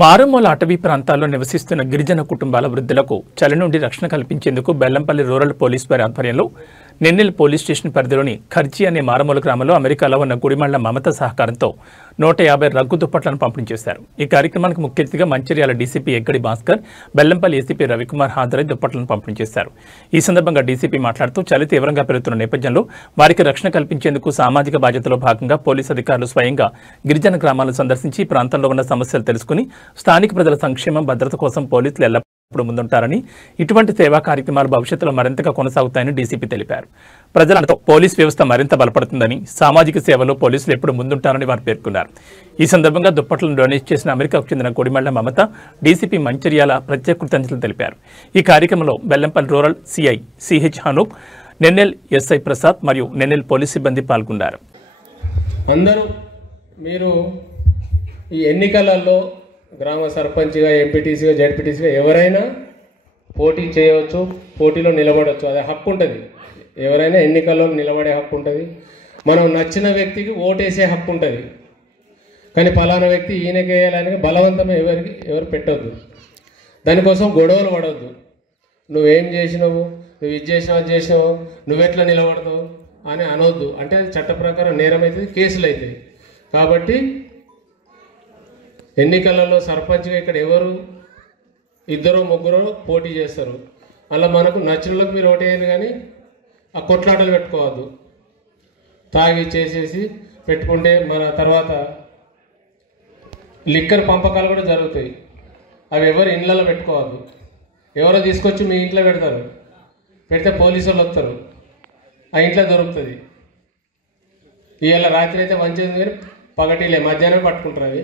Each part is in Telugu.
మారుమూల అటవీ ప్రాంతాల్లో నివసిస్తున్న గిరిజన కుటుంబాల వృద్ధులకు చలి నుండి రక్షణ కల్పించేందుకు బెల్లంపల్లి రూరల్ పోలీస్ వారి ఆధ్వర్యంలో నెన్నెల్ పోలీస్ స్టేషన్ పరిధిలోని ఖర్జీ అనే మారుమూల గ్రామంలో అమెరికాలో ఉన్న గుడిమళ్ల మమత సహకారంతో 150 రగ్గు దుప్పట్లను పంపిణీ చేశారు. ఈ కార్యక్రమానికి ముఖ్య అతిథిగా మంచిర్యాల డీసీపీ ఎక్కడి భాస్కర్, బెల్లంపల్లి ఏసీపీ రవికుమార్ హాజరై దుప్పట్లను పంపిణీ చేశారు. ఈ సందర్భంగా డీసీపీ మాట్లాడుతూ చలి తీవ్రంగా పెరుగుతున్న నేపథ్యంలో వారికి రక్షణ కల్పించేందుకు సామాజిక బాధ్యతలో భాగంగా పోలీసు అధికారులు స్వయంగా గిరిజన గ్రామాలను సందర్శించి ప్రాంతంలో ఉన్న సమస్యలు తెలుసుకుని స్థానిక ప్రజల సంక్షేమం భద్రత కోసం పోలీసులు ఎల్లప్పుడూ ముందుంటారని, ఇటువంటి సేవా కార్యక్రమాలు భవిష్యత్తులో మరింతగా కొనసాగుతాయని డీసీపీ తెలిపారు. ప్రజలతో పోలీస్ వ్యవస్థ మరింత బలపడుతుందని, సామాజిక సేవలో పోలీసులు ఎప్పుడు ముందుంటారని వారు పేర్కొన్నారు. ఈ సందర్భంగా దుప్పట్లను డొనేట్ చేసిన అమెరికాకు చెందిన గుడిమళ్ల మమత, డీసీపీ మంచిర్యాల ప్రత్యేక కృతజ్ఞతలు తెలిపారు. ఈ కార్యక్రమంలో Bellampalli rural CI CH Hanok, Nennel SI Prasad మరియు నెన్నెల్ పోలీస్ సిబ్బంది పాల్గొన్నారు. అందరూ మీరు ఈ ఎన్నికలలో గ్రామ సర్పంచ్గా, ఎంపీటీసీగా, జడ్పీటీసీగా ఎవరైనా పోటీ చేయవచ్చు, పోటీలో నిలబడవచ్చు. అదే హక్కు ఉంటుంది. ఎవరైనా ఎన్నికల్లో నిలబడే హక్కు ఉంటుంది. మనం నచ్చిన వ్యక్తికి ఓటేసే హక్కు ఉంటుంది. కానీ పలానా వ్యక్తి ఈయనకి వేయాలని బలవంతం ఎవరు పెట్టవద్దు. దానికోసం గొడవలు పడవద్దు. నువ్వేం చేసినావు, నువ్వు ఇది చేసినావు, అది చేసినావు, నువ్వెట్లా నిలబడతావు అని అనవద్దు. అంటే అది చట్ట ప్రకారం నేరం అవుతుంది, కేసులు అవుతాయి. కాబట్టి ఎన్నికలలో సర్పంచ్గా ఇక్కడ ఎవరు ఇద్దరు ముగ్గురు పోటీ చేస్తారు. అలా మనకు నచ్చినలకు మీరు ఓటేయండి, కానీ ఆ కొట్లాటలు పెట్టుకోవద్దు. తాగి చేసేసి పెట్టుకుంటే మన తర్వాత లిక్కర్ పంపకాలు కూడా జరుగుతాయి. అవి ఎవరు ఇండ్లలో పెట్టుకోవద్దు. ఎవరో తీసుకొచ్చి మీ ఇంట్లో పెడతారు. పెడితే పోలీసు వాళ్ళు వస్తారు, ఆ ఇంట్లో దొరుకుతుంది. ఇవాళ రాత్రి అయితే మంచిది, కానీ పగటిలే మధ్యాహ్నం పట్టుకుంటారు. అవి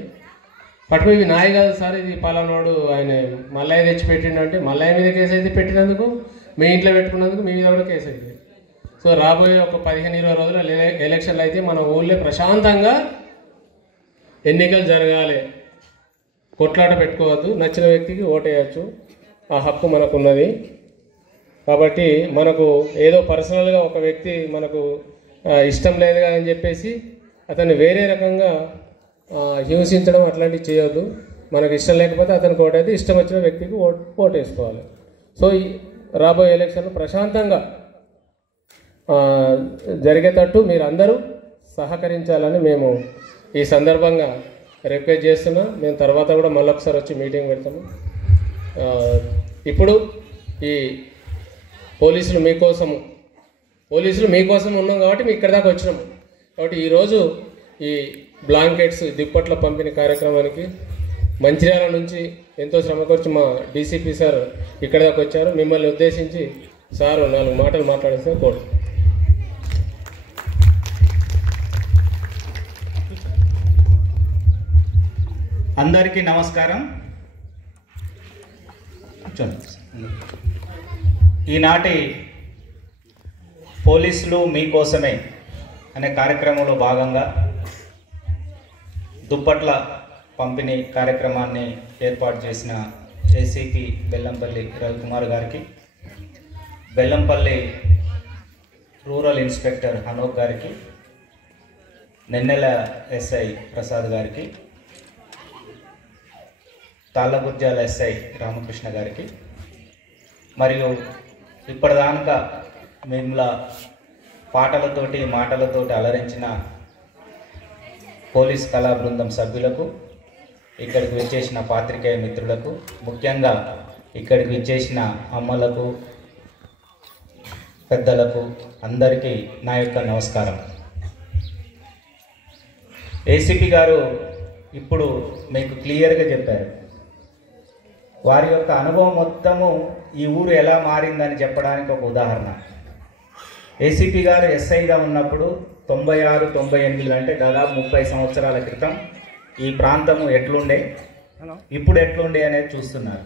పట్టుకుని ఇవి నాయి కాదు సార్, ఇది పలానాడు ఆయన మల్లయ్య తెచ్చి పెట్టిండంటే మల్లయ్య మీద కేసు అయితే పెట్టినందుకు, మీ ఇంట్లో పెట్టుకున్నందుకు మీ మీద కూడా కేసు అవుతుంది. సో రాబోయే ఒక 15-20 రోజుల ఎలక్షన్లు అయితే మన ఊళ్ళో ప్రశాంతంగా ఎన్నికలు జరగాలి. కొట్లాట పెట్టుకోవద్దు. నచ్చిన వ్యక్తికి ఓటేయచ్చు, ఆ హక్కు మనకు ఉన్నది. కాబట్టి మనకు ఏదో పర్సనల్గా ఒక వ్యక్తి మనకు ఇష్టం లేదు అని చెప్పేసి అతన్ని వేరే రకంగా హింసించడం అట్లాంటివి చేయొద్దు. మనకు ఇష్టం లేకపోతే అతనికి ఓటైతే ఇష్టం వచ్చిన వ్యక్తికి ఓటు వేసుకోవాలి. సో ఈ రాబోయే ఎలక్షన్లు ప్రశాంతంగా జరిగేటట్టు మీరు అందరూ సహకరించాలని మేము ఈ సందర్భంగా రిక్వెస్ట్ చేస్తున్నాం. మేము తర్వాత కూడా మళ్ళొకసారి వచ్చి మీటింగ్ పెడతాము. ఇప్పుడు ఈ పోలీసులు మీకోసం ఉన్నాం కాబట్టి మేము ఇక్కడ దాకా వచ్చినాము. కాబట్టి ఈరోజు ఈ బ్లాంకెట్స్ దుప్పట్ల పంపిణీ కార్యక్రమానికి మంచిర్యాల నుంచి ఎంతో శ్రమకొచ్చి మా డీసీపీ సార్ ఇక్కడ దాకా వచ్చారు. మిమ్మల్ని ఉద్దేశించి సార్ 4 మాటలు మాట్లాడిస్తే కోరు. అందరికీ నమస్కారం. ఈనాటి పోలీసులు మీకోసమే అనే కార్యక్రమంలో భాగంగా దుప్పట్ల పంపిణీ కార్యక్రమాన్ని ఏర్పాటు చేసిన ఏసీపీ బెల్లంపల్లి రవికుమార్ గారికి, బెల్లంపల్లి రూరల్ ఇన్స్పెక్టర్ హనూక్ గారికి, నెన్నెల ఎస్ఐ ప్రసాద్ గారికి, తాళ్ళగుర్జాల ఎస్ఐ రామకృష్ణ గారికి, మరియు ఇప్పటిదాకా మిమ్మల్ని పాటలతోటి మాటలతోటి అలరించిన పోలీస్ కళా బృందం సభ్యులకు, ఇక్కడికి విచ్చేసిన పాత్రికేయ మిత్రులకు, ముఖ్యంగా ఇక్కడికి విచ్చేసిన అమ్మలకు, పెద్దలకు అందరికీ నా యొక్క నమస్కారం. ఏసీపీ గారు ఇప్పుడు మీకు క్లియర్గా చెప్పారు. వారి యొక్క అనుభవం మొత్తము ఈ ఊరు ఎలా మారిందని చెప్పడానికి ఒక ఉదాహరణ. ఏసీపీ గారు ఎస్ఐగా ఉన్నప్పుడు 96-98 అంటే దాదాపు 30 సంవత్సరాల క్రితం ఈ ప్రాంతము ఎట్లుండే, ఇప్పుడు ఎట్లుండే అనేది చూస్తున్నారు.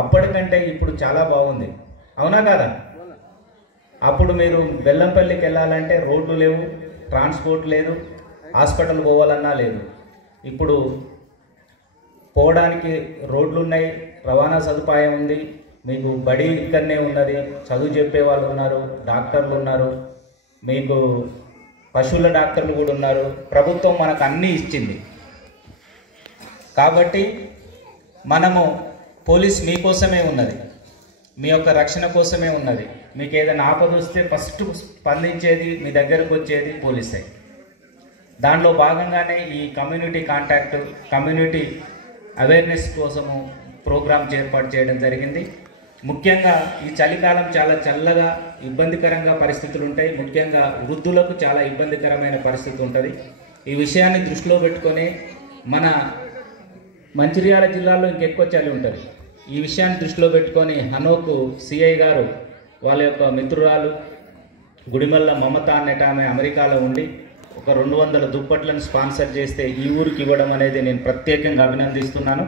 అప్పటికంటే ఇప్పుడు చాలా బాగుంది, అవునా కాదా? అప్పుడు మీరు బెల్లంపల్లికి వెళ్ళాలంటే రోడ్లు లేవు, ట్రాన్స్పోర్ట్ లేదు, హాస్పిటల్ పోవాలన్నా లేదు. ఇప్పుడు పోవడానికి రోడ్లు ఉన్నాయి, రవాణా సదుపాయం ఉంది, మీకు బడి ఇక్కడనే ఉన్నది, చదువు చెప్పే వాళ్ళు ఉన్నారు, డాక్టర్లు ఉన్నారు, మీకు పశువుల డాక్టర్లు కూడా ఉన్నారు. ప్రభుత్వం మనకు అన్నీ ఇచ్చింది. కాబట్టి మనము పోలీస్ మీకోసమే ఉన్నది, మీ యొక్క రక్షణ కోసమే ఉన్నది. మీకు ఏదైనా ఆపద వస్తే ఫస్ట్ స్పందించేది, మీ దగ్గరకు వచ్చేది పోలీసే. దానిలో భాగంగానే ఈ కమ్యూనిటీ కాంటాక్ట్, కమ్యూనిటీ అవేర్నెస్ కోసము ప్రోగ్రామ్స్ ఏర్పాటు చేయడం జరిగింది. ముఖ్యంగా ఈ చలికాలం చాలా చల్లగా ఇబ్బందికరంగా పరిస్థితులు ఉంటాయి. ముఖ్యంగా వృద్ధులకు చాలా ఇబ్బందికరమైన పరిస్థితి ఉంటుంది. ఈ విషయాన్ని దృష్టిలో పెట్టుకొని మన మంచిర్యాల జిల్లాలో ఇంకెక్కువ చలి ఉంటుంది. ఈ విషయాన్ని దృష్టిలో పెట్టుకొని హనోకు సిఐ గారు వాళ్ళ యొక్క మిత్రురాలు గుడిమల్ల మమత అనేట ఆమె అమెరికాలో ఉండి ఒక 200 దుప్పట్లను స్పాన్సర్ చేస్తే ఈ ఊరికి ఇవ్వడం అనేది నేను ప్రత్యేకంగా అభినందిస్తున్నాను.